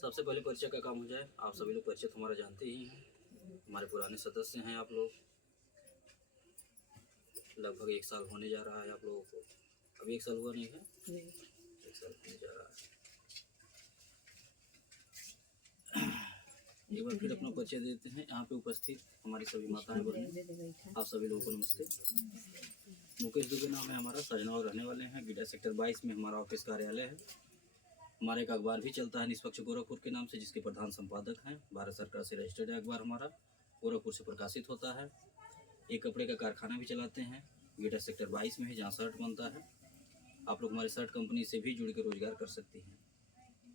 सबसे पहले परिचय का काम हो जाए। आप सभी लोग परिचय हमारा जानते ही हैं, हमारे पुराने सदस्य हैं आप लोग। लगभग 1 साल होने जा रहा है आप लोगों को। अभी 1 साल हुआ नहीं है, 1 साल होने जा रहा है। एक बार फिर अपना परिचय देते हैं। यहाँ पे उपस्थित हमारी सभी माताएं बहनें, आप सभी लोगों को नमस्ते। मुकेश दुबे नाम है हमारा, सजनावर रहने वाले हैं। गीडा सेक्टर 22 में हमारा ऑफिस कार्यालय है। हमारे एक अखबार भी चलता है निष्पक्ष गोरखपुर के नाम से, जिसके प्रधान संपादक हैं। भारत सरकार से रजिस्टर्ड अखबार हमारा गोरखपुर से प्रकाशित होता है। एक कपड़े का कारखाना भी चलाते हैं गीडा सेक्टर 22 में है, जहाँ शर्ट बनता है। आप लोग हमारी शर्ट कंपनी से भी जुड़ कर रोजगार कर सकती हैं।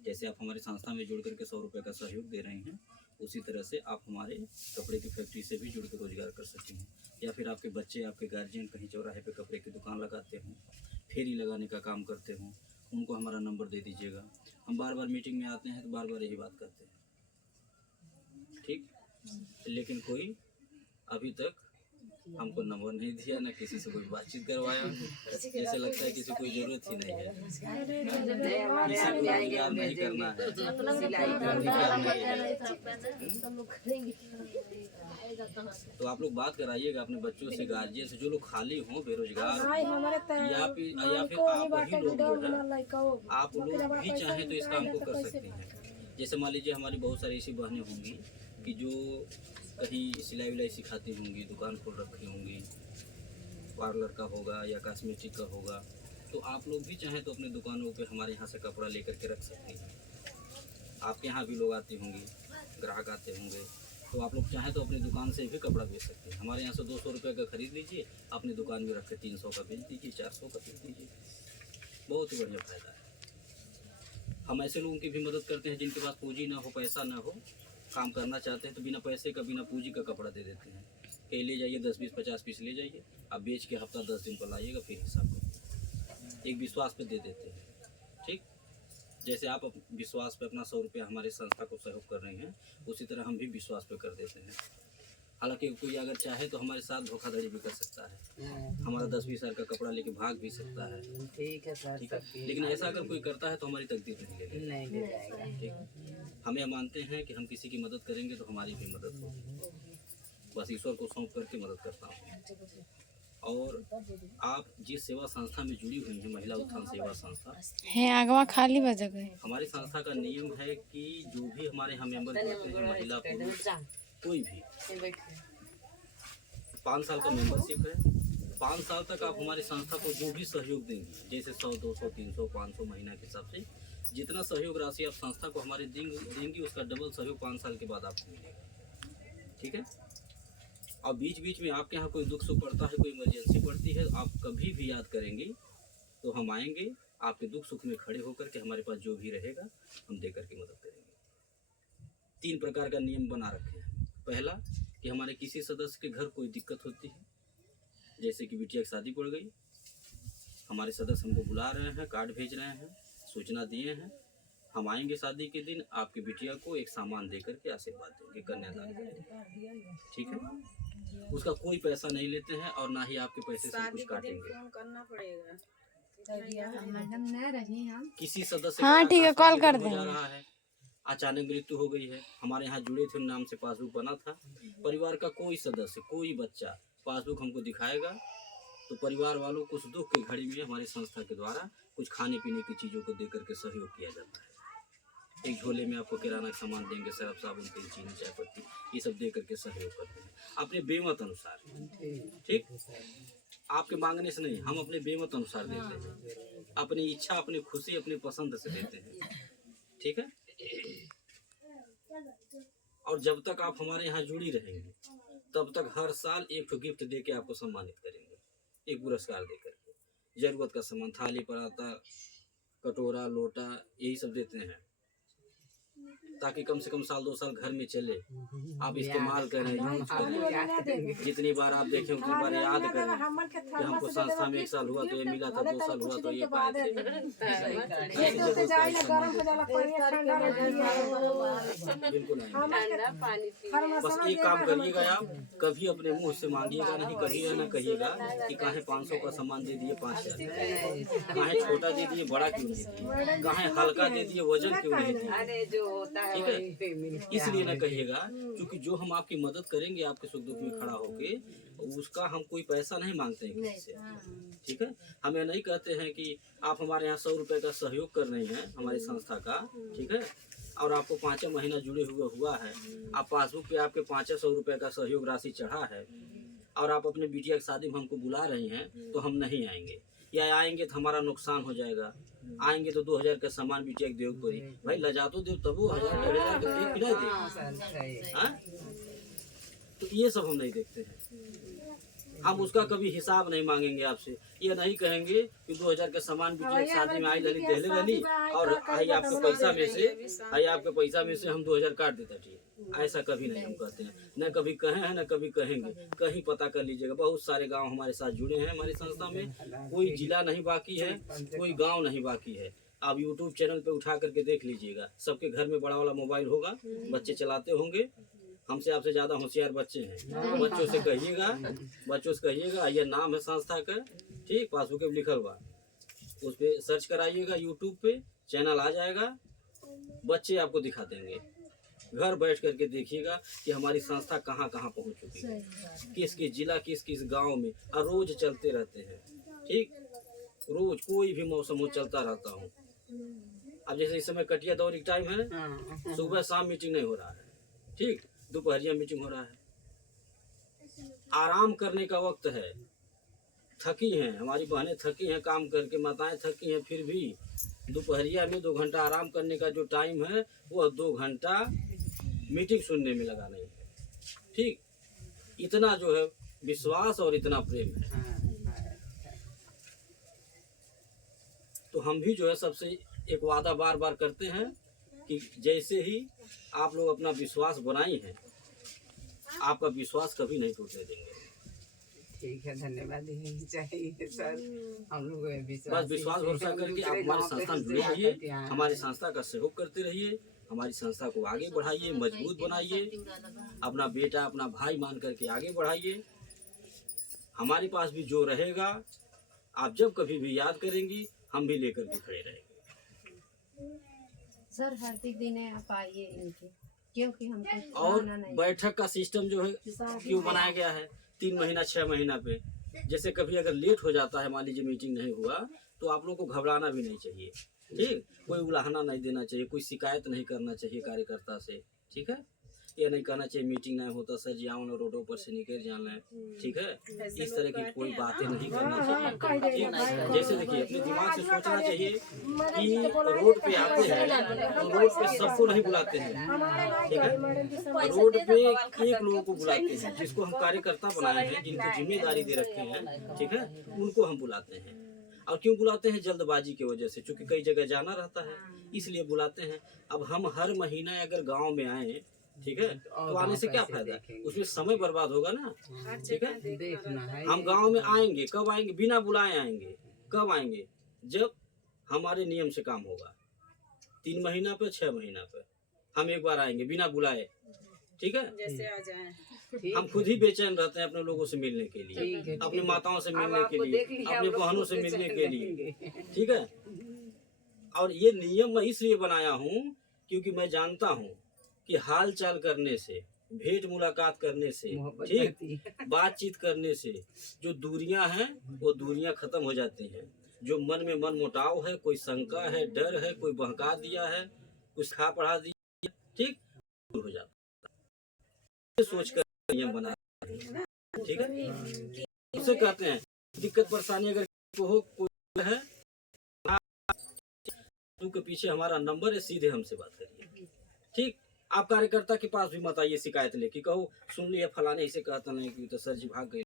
जैसे आप हमारी संस्था में जुड़ करके 100 रुपये का सहयोग दे रही हैं, उसी तरह से आप हमारे कपड़े की फैक्ट्री से भी जुड़ कर रोजगार कर सकती हैं। या फिर आपके बच्चे, आपके गार्जियन कहीं चौराहे पे कपड़े की दुकान लगाते हों, फेरी लगाने का काम करते हों, उनको हमारा नंबर दे दीजिएगा। हम बार बार मीटिंग में आते हैं तो बार बार यही बात करते हैं, ठीक। लेकिन कोई अभी तक हमको नंबर नहीं दिया, ना किसी से कोई बातचीत करवाया। जैसे लगता है किसी कोई ज़रूरत ही नहीं है, किसी को रोजगार नहीं करना है, तो आप लोग बात कराइएगा अपने बच्चों से, गार्जियन से। जो लोग खाली हों, बेरोजगार, या फिर आप वही लोग जो है, आप लोग भी चाहें तो इस काम को कर सकते हैं। जैसे मान लीजिए हमारी बहुत सारी ऐसी बहनें होंगी कि जो कहीं सिलाई विलाई सिखाती होंगी, दुकान खोल रखी होंगी, पार्लर का होगा या कॉस्मेटिक का होगा, तो आप लोग भी चाहें तो अपनी दुकानों पे हमारे यहाँ से कपड़ा लेकर के रख सकते हैं। आपके यहाँ भी लोग आते होंगे, ग्राहक आते होंगे, तो आप लोग चाहें तो अपनी दुकान से भी कपड़ा बेच सकते हैं। हमारे यहाँ से 200 रुपये का खरीद लीजिए, अपनी दुकान में रख के 300 का बेच दीजिए, 400 का बेच दीजिए। बहुत ही बढ़िया फ़ायदा है। हम ऐसे लोगों की भी मदद करते हैं जिनके पास पूंजी ना हो, पैसा ना हो, काम करना चाहते हैं तो बिना पैसे का, बिना पूंजी का कपड़ा दे देते हैं कि ले जाइए 10, 20, 50 पीस ले जाइए, आप बेच के हफ्ता 10 दिन पर लाइएगा, फिर हिसाब करिए। एक विश्वास पे दे देते हैं, ठीक। जैसे आप विश्वास पे अपना 100 रुपया हमारे संस्था को सहयोग कर रहे हैं, उसी तरह हम भी विश्वास पे कर देते हैं। हालांकि कोई अगर चाहे तो हमारे साथ धोखाधड़ी भी कर सकता है, हमारा 10-20 हज़ार का कपड़ा लेके भाग भी सकता है, ठीक है। लेकिन ऐसा अगर कोई करता है तो हमारी तकदीर नहीं ले जाएगा, ठीक। हम यह मानते हैं कि हम किसी की मदद करेंगे तो हमारी भी मदद होगी। बस ईश्वर को सौंप करके मदद करता हूँ। और आप जिस सेवा संस्था में जुड़ी हुई हैं, महिला उत्थान सेवा संस्था है, आगवा खाली बजा गए। हमारी संस्था का नियम है कि जो भी हमारे यहाँ मेंबर होते हैं, महिला पुरुष कोई भी, 5 साल का मेंबरशिप है। 5 साल तक आप हमारी संस्था को जो भी सहयोग देंगे, जैसे 100, 200, 300, 500 महीना के हिसाब से जितना सहयोग राशि आप संस्था को हमारे देंगी, उसका डबल सहयोग 5 साल के बाद आपको मिलेगा, ठीक है। और बीच बीच में आपके यहाँ कोई दुख सुख पड़ता है, कोई इमरजेंसी पड़ती है, आप कभी भी याद करेंगे तो हम आएंगे, आपके दुख सुख में खड़े होकर के हमारे पास जो भी रहेगा हम दे करके मदद करेंगे। 3 प्रकार का नियम बना रखे हैं। पहला कि हमारे किसी सदस्य के घर कोई दिक्कत होती है, जैसे कि बिटिया की शादी पड़ गई, हमारे सदस्य हमको बुला रहे हैं, कार्ड भेज रहे हैं, सूचना दिए हैं, हम आएंगे शादी के दिन, आपकी बिटिया को एक सामान दे करके आशीर्वाद देंगे, कन्यादान करेंगे, ठीक है। उसका कोई पैसा नहीं लेते हैं और ना ही आपके पैसे से कुछ काटेंगे। किसी सदस्य हाँ ठीक है, कॉल कर देंगे। रहा है, अचानक मृत्यु हो गई है, हमारे यहाँ जुड़े थे, नाम से पासबुक बना था, परिवार का कोई सदस्य, कोई बच्चा पासबुक हमको दिखाएगा तो परिवार वालों को उस दुख की घड़ी में हमारी संस्था के द्वारा कुछ खाने पीने की चीज़ों को दे करके सहयोग किया जाता है। एक झोले में आपको किराना का सामान देंगे, सर्फ साबुन, तेल, चीनी, चाय पत्ती, ये सब दे करके सहयोग करते हैं अपने बेमत अनुसार, ठीक। आपके मांगने से नहीं, हम अपने बेमत अनुसार देते हैं, अपनी इच्छा, अपनी खुशी, अपनी पसंद से देते हैं, ठीक है। और जब तक आप हमारे यहाँ जुड़ी रहेंगे तब तक हर साल एक गिफ्ट दे के आपको सम्मानित करेंगे, एक पुरस्कार दे करके। जरूरत का सामान, थाली, पराता, कटोरा, लोटा, यही सब देते हैं ताकि कम से कम साल 2 साल घर में चले, आप इस्तेमाल करें, यूज करें। जितनी बार आप देखें उतनी बार याद करें कि हमको संस्था में 1 साल हुआ तो ये मिला था, 2 साल हुआ तो ये पाए थे। बिल्कुल नहीं। बस एक काम करिएगा, आप कभी अपने मुंह से मांगिएगा नहीं, कभी यह ना कहिएगा कि काहे 500 का सामान दे दिए 5000, काहे छोटा दे दिए बड़ा क्यों नहीं दिए, काहे हल्का दे दिए वजन क्यों नहीं दिए। ठीक है, इसलिए ना कहिएगा, क्योंकि जो हम आपकी मदद करेंगे आपके सुख दुख में खड़ा होके, उसका हम कोई पैसा नहीं मांगते हैं किसी से। ठीक है, हम ये नहीं कहते हैं कि आप हमारे यहाँ 100 रुपए का सहयोग कर रहे हैं हमारी संस्था का, ठीक है, और आपको 5 महीना जुड़े हुआ है, आप पासबुक पे आपके 500 रुपए का सहयोग राशि चढ़ा है, और आप अपने बिटिया की शादी में हमको बुला रहे हैं तो हम नहीं आएंगे, या आएंगे तो हमारा नुकसान हो जाएगा। आएंगे तो 2000 का सामान बिटिया के देव पड़ी, भाई लजा तो देव तब 1000 का देव पिला दे। तो ये सब हम नहीं देखते हैं, हम उसका कभी हिसाब नहीं मांगेंगे आपसे। ये नहीं कहेंगे कि 2000 का सामान बिटिया की शादी में आई लली देले रही और आई आपके पैसा में से हम 2000 काट देता। ठीक, ऐसा कभी नहीं हम कहते हैं, न कभी कहे हैं न कभी कहेंगे। कहीं पता कर लीजिएगा, बहुत सारे गांव हमारे साथ जुड़े हैं हमारी संस्था में, कोई जिला नहीं बाकी है, कोई गांव नहीं बाकी है। आप यूट्यूब चैनल पे उठा करके देख लीजिएगा, सबके घर में बड़ा वाला मोबाइल होगा, बच्चे चलाते होंगे, हमसे आपसे ज्यादा होशियार बच्चे हैं। बच्चों से कहिएगा ये नाम है संस्था का, ठीक, पासबुक पे लिखल बा, उस पे सर्च कराइएगा, यूट्यूब पे चैनल आ जाएगा, बच्चे आपको दिखा देंगे। घर बैठ करके देखिएगा कि हमारी संस्था कहाँ कहाँ पहुँच चुकी है, किस किस जिला किस किस गांव में, और रोज चलते रहते हैं। ठीक, रोज कोई भी मौसम हो चलता रहता हूँ। अब जैसे इस समय कटिया दौरी टाइम है ना, सुबह शाम मीटिंग नहीं हो रहा है, ठीक, दोपहरिया मीटिंग हो रहा है, आराम करने का वक्त है। थकी हैं हमारी बहनें, थकी हैं काम करके, माताएं थकी हैं, फिर भी दोपहरिया में 2 घंटा आराम करने का जो टाइम है वो 2 घंटा मीटिंग सुनने में लगाना है। ठीक, इतना जो है विश्वास और इतना प्रेम है। तो हम भी जो है सबसे एक वादा बार बार करते हैं कि जैसे ही आप लोग अपना विश्वास बनाई हैं, आपका विश्वास कभी नहीं टूटने देंगे। ठीक है, धन्यवाद चाहिए सर। हम लोग बस विश्वास भरोसा करके आप हमारी संस्था में जुड़े रहिए, हमारी संस्था का सहयोग करते रहिए, हमारी संस्था को आगे बढ़ाइए, मजबूत बनाइए, अपना बेटा अपना भाई मान करके आगे बढ़ाइए। हमारे पास भी जो रहेगा, आप जब कभी भी याद करेंगी, हम भी लेकर के खड़े रहेंगे। सर हार्दिक दिन है, आप आइए इनके, क्योंकि हमको और बैठक का सिस्टम जो है क्यों बनाया गया है 3 महीना 6 महीना पे। जैसे कभी अगर लेट हो जाता है, मान लीजिए मीटिंग नहीं हुआ, तो आप लोग को घबराना भी नहीं चाहिए। ठीक, कोई उलाहना नहीं देना चाहिए, कोई शिकायत नहीं करना चाहिए कार्यकर्ता से। ठीक है, ये नहीं कहना चाहिए मीटिंग नहीं होता सर जी आओ ना रोडों पर से निकल जाना है। ठीक है, इस तरह की कोई बातें नहीं करना चाहिए। ठीक, जैसे देखिए अपने दिमाग से सोचना चाहिए कि रोड पे आते हैं तो रोड पे सबको नहीं बुलाते हैं। ठीक है, रोड पे एक लोगों को बुलाते हैं, जिसको हम कार्यकर्ता बनाए हैं, जिनको जिम्मेदारी दे रखे हैं। ठीक है, उनको हम बुलाते हैं। और क्यों बुलाते हैं? जल्दबाजी की वजह से, क्योंकि कई जगह जाना रहता है, इसलिए बुलाते हैं। अब हम हर महीना अगर गांव में आए, ठीक है, तो आने से क्या फायदा, उसमें समय बर्बाद होगा ना। ठीक है, हम गांव में आएंगे, कब आएंगे? बिना बुलाए आएंगे। कब आएंगे? जब हमारे नियम से काम होगा। 3 महीना पे 6 महीना पे हम एक बार आएंगे बिना बुलाए। ठीक है, जैसे आ जाए। हम खुद ही बेचैन रहते हैं अपने लोगों से मिलने के लिए, अपनी माताओं से मिलने के लिए, अपने बहनों से मिलने के लिए। ठीक है, और ये नियम मैं इसलिए बनाया हूँ क्योंकि मैं जानता हूँ कि हाल चाल करने से, भेंट मुलाकात करने से, ठीक, बातचीत करने से जो दूरियां हैं वो दूरियां खत्म हो जाती हैं। जो मन में मन मुटाव है, कोई शंका है, डर है, कोई बहका दिया है, कुछ खा पढ़ा दिया, ठीक, दूर हो जाता है। सोच कर नियम बना, ठीक है। उसे कहते हैं दिक्कत परेशानी अगर हो कोई है के पीछे हमारा नंबर है, सीधे हमसे बात करिए। ठीक, आप कार्यकर्ता के पास भी मत आइए शिकायत लेके, कहो सुन लिया फलाने इसे कहता नहीं कि तो सर जी भाग गए।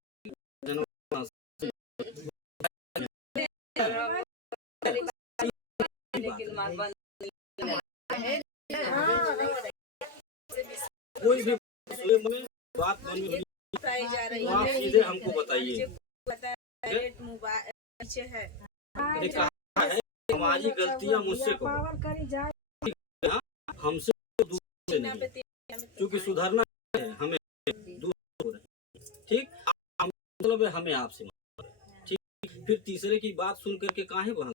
कोई भी स्वयं में बात मन में बताई जा रही तो आप सीधे हमको बताइए। है मैंने कहा है हमारी गलतियां मुझसे कहो, हमसे दूसरे नहीं, क्योंकि सुधरना है हमें दूसरे, ठीक मतलब है हमें आपसे मतलब है, ठीक। फिर तीसरे की बात सुन करके काहे बहस,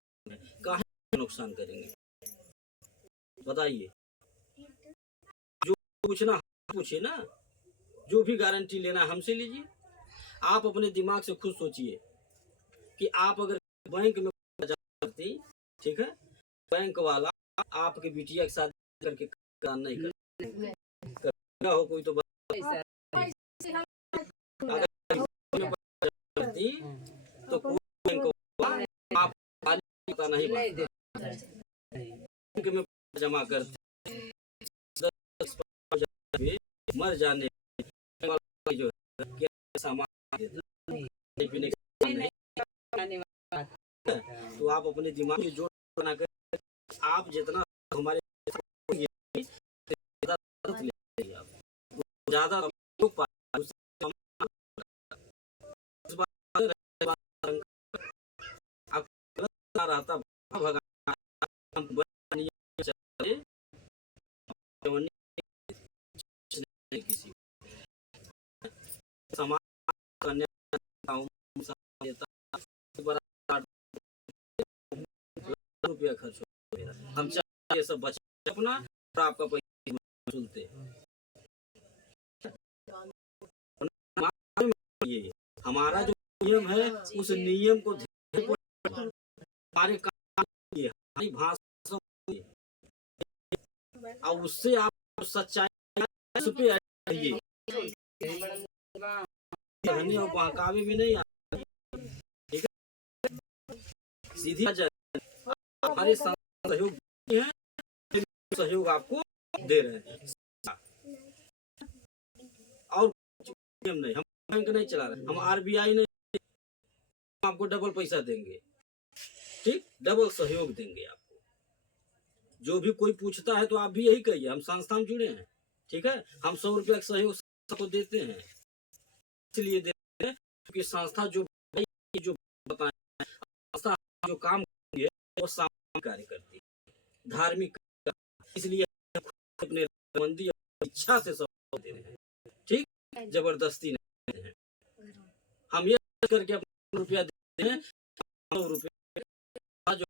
काहे नुकसान करेंगे, बताइए। जो पूछना पूछिए ना, जो भी गारंटी लेना हमसे लीजिए। आप अपने दिमाग से खुद सोचिए कि आप अगर बैंक में करती, ठीक है, बैंक वाला आपके बिटिया के साथ करके काम नहीं करता हो कोई तो करती तो कोई बैंक वाला आप पता नहीं बैंक में जमा करते, मर जाने जो है सामान पीने तो आप अपने दिमाग में जोड़ बना कर आप जितना हमारे ज्यादा रहता किसी समाज करने रुपया खर्च हो, हम चाहे ये सब बचा अपना और आपका पैसा सुनते ये हमारा जो नियम है उस नियम को हमारे काम हमारी भाषा और उससे आप सच्चाई और बहकावे भी नहीं, ठीक है, सीधी हमारे सहयोग है, सहयोग आपको दे रहे हैं और नियम नहीं, हम बैंक नहीं चला रहे, हम आरबीआई नहीं, हम आपको डबल पैसा देंगे, ठीक, डबल सहयोग देंगे आपको। जो भी कोई पूछता है तो आप भी यही कहिए हम संस्था में जुड़े हैं, ठीक है, हम 100 रुपया का सहयोग को देते हैं, इसलिए देते हैं क्योंकि संस्था जो बताए संस्था जो काम करती है वो सामाजिक कार्य करती है, धार्मिक, इसलिए अपने मंदी इच्छा से सब दे रहे हैं, ठीक, जबरदस्ती नहीं है। हम ये करके अपना रुपया देते हैं, 100 रुपया जो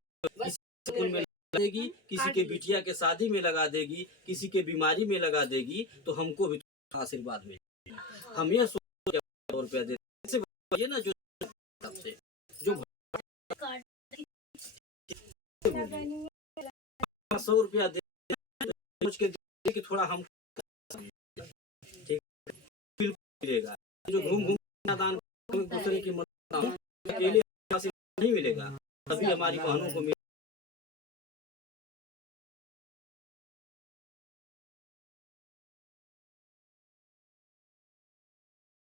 स्कूल में लगा देगी, किसी के बिटिया के शादी में लगा देगी, किसी के बीमारी में लगा देगी, तो हमको भी आशीर्वाद मिलेगा। हम ये 100 रुपया देते हैं ना, जो 100 रुपया दे सोच के कि थोड़ा हम ठीक मिलेगा, जो घूम दान एक दूसरे की मदद अकेले नहीं मिलेगा, तभी हमारी बहनों को